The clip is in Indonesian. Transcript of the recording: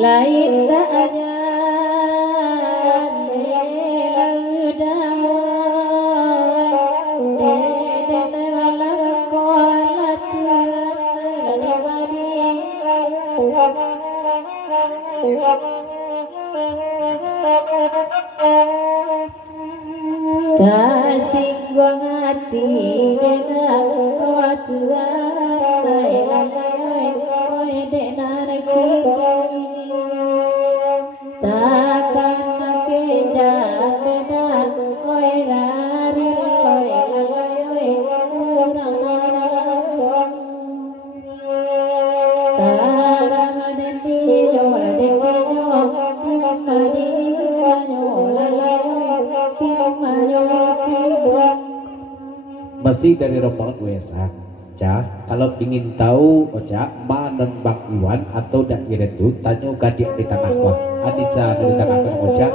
lain tak aja tasinggung hati dengan kuatuan takkan makin jalan oi rari oi oi kurang taramaden tiyo masih dari rombongan USA. Kalau ingin tahu Oca mana Bang Iwan atau daerah itu tanya gadik di tanah kau Adisa di tanah kau Oca